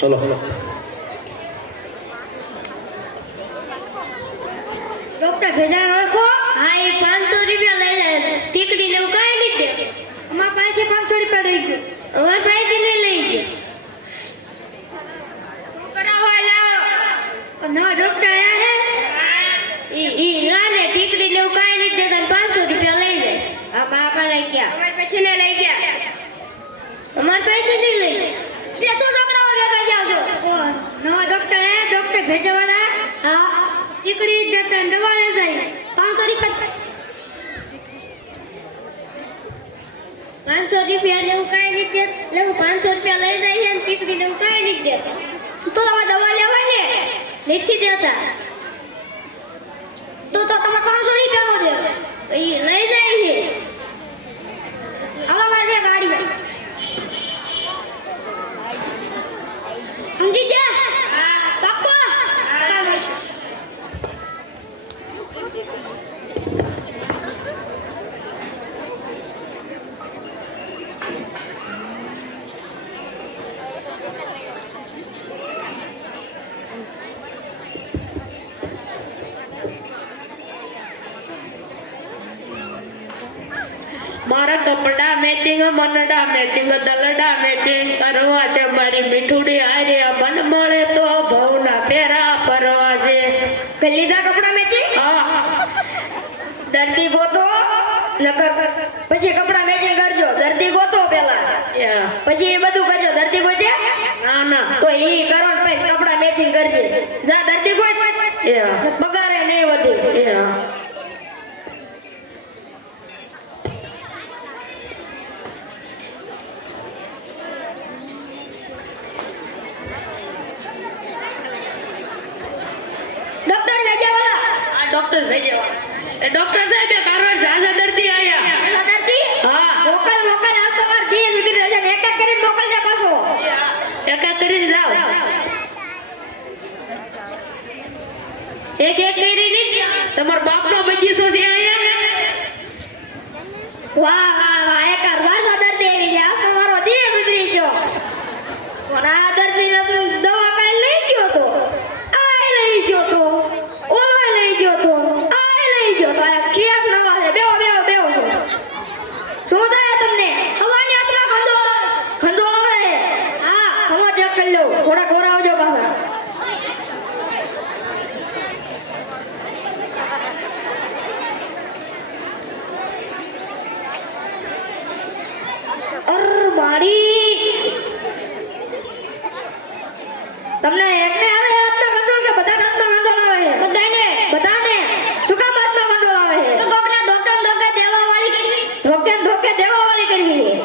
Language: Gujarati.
ચલો ડોક્ટર ભેજા રાખો. હા એ 500 રૂપિયા લઈ લે. ટીકડી ને કાઈ નહીં દે. અમાર પાસે 500 રૂપિયા લઈ ગયો. અમાર પાસે નહીં લઈ ગયો. શું કરાવો લાવો? ના ડોક્ટર આયા હે. ઈ રાને ટીકડી ને કાઈ નહીં દેતા 500 રૂપિયા લઈ લે. આ બાપા લઈ ગયા. અમાર પછી ને લઈ ગયા. અમાર પાસે નહીં લઈ. બે શું છોકરાઓ ભેગા જાવ છો? નવા ડોક્ટર હે ડોક્ટર ભેજવાના. હા ટીકડી દેતા દવા લઈ જાય 500 રૂપિયા 500 રૂપિયા ને હું કાઈ નહીં દે. એટલે હું 500 રૂપિયા લઈ જાય છે ને ટીકડી ને હું કાઈ નહીં દેતા. તો તમારે દવા લેવાય ને નથી દેતા. તો તમારે 500 રૂપિયા નો દે. એ લઈ જાય છે. આવા મારે ગાડી સમજી જા. હા પાક્કો. હા મળશે. મારા કપડા મેચિંગ મનડા મેચિંગ દલડા મેચિંગ કરવા છે મારી મીઠુડી આરે મન મળે તો ભવના ફેરા ફરવા છે. લીધા કપડા મેચિંગ. હા દર્દી ગોતો નકર પછી કપડા મેચિંગ કરજો. દર્દી ગોતો પેલા પછી એ બધું કરજો. દર્દી ગોતે ના ના તો ઈ કરો ને પછી કપડા મેચિંગ કરજે. જા દર્દી ગોત બગારે નહીં વધી. ડોક્ટર વેજાવાલા. આ ડોક્ટર ભેજવાળા. એ ડોક્ટર સાહેબ એ કારવાર જાજા દર્દી આયા. દર્દી હા મોકલ મોકલ આ તમાર દી નીકળી રજા એક એક કરીને મોકલજે પાછો. એક એક કરીને જાઓ. એક એક કરીને તમાર બાપનો બગીચો છે આયા. વાહ વાહ વાહ એક વારસો દર્દી આવી ગયા. તમારો દી નીકળી ગયો. પણ આ દર્દી દવા કઈ લઈ ગયો તો આ લઈ ગયો તો ઓલો લઈ ગયો તો આ લઈ ગયો તો આ ચિયાક નવા છે. બેહો બેહો બેહો છો. શું થાય તમને? હવાની આત્મા ખંડોળો હે. હા હવા ચેક કરી લો. થોડા ગોરા આવજો પાછા. મારી તમને એકને આવે આત્મા કંટ્રોલ કે બધા આત્મા કંટ્રોલ આવે? બધાને. બધાને શું કામ આત્મા કંટ્રોલ આવે? તો કોકને ધોકે ધોકે દેવા વાળી કરવી. ધોકે ધોકે દેવા વાળી કરવી.